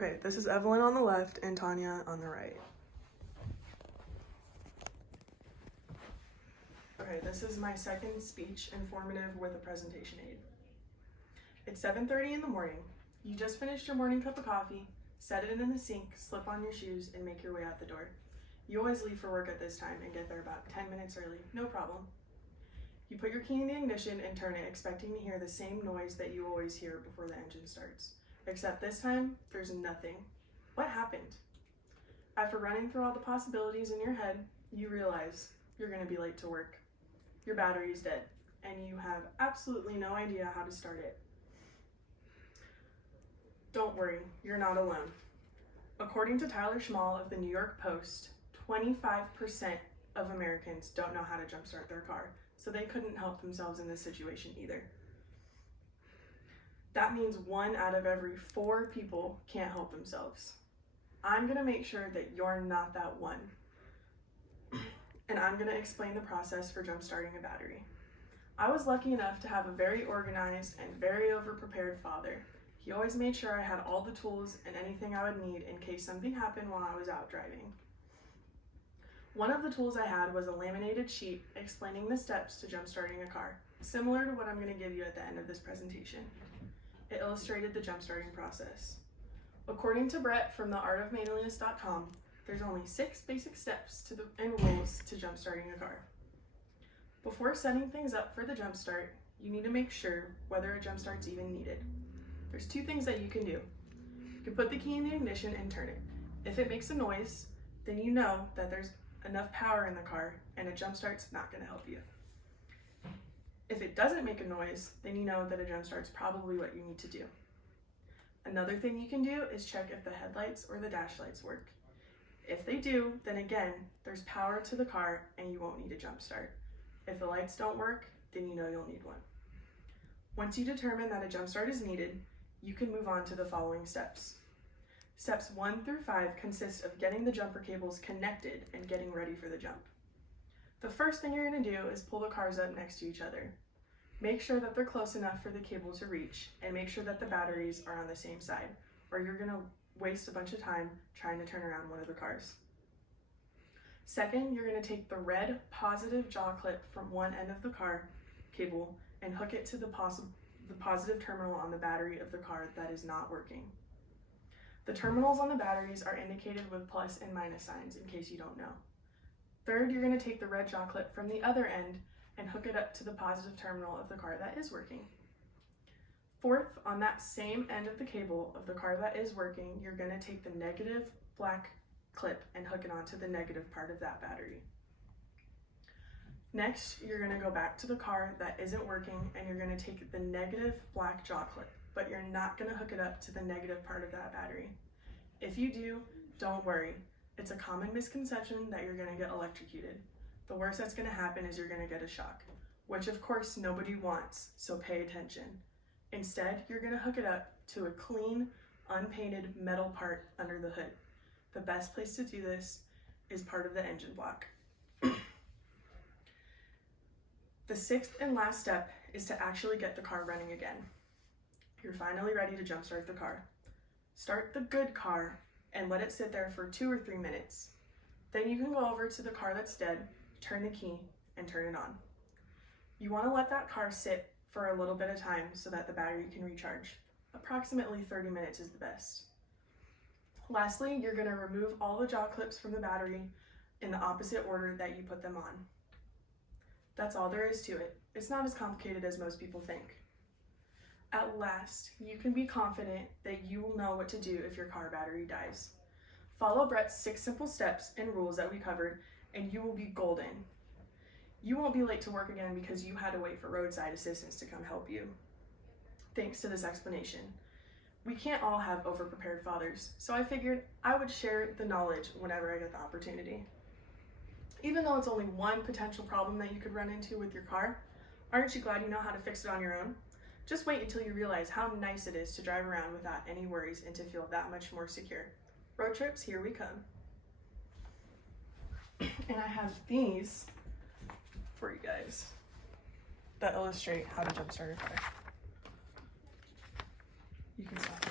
Okay, this is Evelyn on the left and Tanya on the right. Okay, this is my second speech, informative with a presentation aid. It's 7:30 in the morning. You just finished your morning cup of coffee, set it in the sink, slip on your shoes, and make your way out the door. You always leave for work at this time and get there about 10 minutes early, no problem. You put your key in the ignition and turn it, expecting to hear the same noise that you always hear before the engine starts. Except this time, there's nothing. What happened? After running through all the possibilities in your head, you realize you're going to be late to work. Your battery is dead, and you have absolutely no idea how to start it. Don't worry, you're not alone. According to Tyler Schmall of the New York Post, 25% of Americans don't know how to jumpstart their car, so they couldn't help themselves in this situation either. That means 1 out of every 4 people can't help themselves. I'm going to make sure that you're not that one. And I'm going to explain the process for jump-starting a battery. I was lucky enough to have a very organized and very over-prepared father. He always made sure I had all the tools and anything I would need in case something happened while I was out driving. One of the tools I had was a laminated sheet explaining the steps to jump-starting a car, similar to what I'm going to give you at the end of this presentation. It illustrated the jump-starting process. According to Brett from theartofmanliness.com, there's only 6 basic steps and rules to jump-starting a car. Before setting things up for the jump start, you need to make sure whether a jump start's even needed. There's 2 things that you can do. You can put the key in the ignition and turn it. If it makes a noise, then you know that there's enough power in the car and a jump start's not going to help you. If it doesn't make a noise, then you know that a jump start's probably what you need to do. Another thing you can do is check if the headlights or the dash lights work. If they do, then again, there's power to the car and you won't need a jump start. If the lights don't work, then you know you'll need one. Once you determine that a jump start is needed, you can move on to the following steps. Steps 1 through 5 consist of getting the jumper cables connected and getting ready for the jump. The first thing you're going to do is pull the cars up next to each other. Make sure that they're close enough for the cable to reach, and make sure that the batteries are on the same side, or you're going to waste a bunch of time trying to turn around one of the cars. Second, you're going to take the red positive jaw clip from one end of the car cable and hook it to the positive terminal on the battery of the car that is not working. The terminals on the batteries are indicated with plus and minus signs in case you don't know. Third, you're going to take the red jaw clip from the other end and hook it up to the positive terminal of the car that is working. Fourth, on that same end of the cable of the car that is working, you're going to take the negative black clip and hook it onto the negative part of that battery. Next, you're going to go back to the car that isn't working and you're going to take the negative black jaw clip, but you're not going to hook it up to the negative part of that battery. If you do, don't worry. It's a common misconception that you're going to get electrocuted. The worst that's going to happen is you're going to get a shock, which of course nobody wants, so pay attention. Instead, you're going to hook it up to a clean, unpainted metal part under the hood. The best place to do this is part of the engine block. The 6th and last step is to actually get the car running again. You're finally ready to jumpstart the car. Start the good car and let it sit there for 2 or 3 minutes. Then you can go over to the car that's dead, turn the key, and turn it on. You want to let that car sit for a little bit of time so that the battery can recharge. Approximately 30 minutes is the best. Lastly, you're going to remove all the jaw clips from the battery in the opposite order that you put them on. That's all there is to it. It's not as complicated as most people think. At last, you can be confident that you will know what to do if your car battery dies. Follow Brett's 6 simple steps and rules that we covered, and you will be golden. You won't be late to work again because you had to wait for roadside assistance to come help you. Thanks to this explanation. We can't all have over-prepared fathers, so I figured I would share the knowledge whenever I get the opportunity. Even though it's only one potential problem that you could run into with your car, aren't you glad you know how to fix it on your own? Just wait until you realize how nice it is to drive around without any worries and to feel that much more secure. Road trips, here we come. And I have these for you guys that illustrate how to jumpstart a car. You can stop.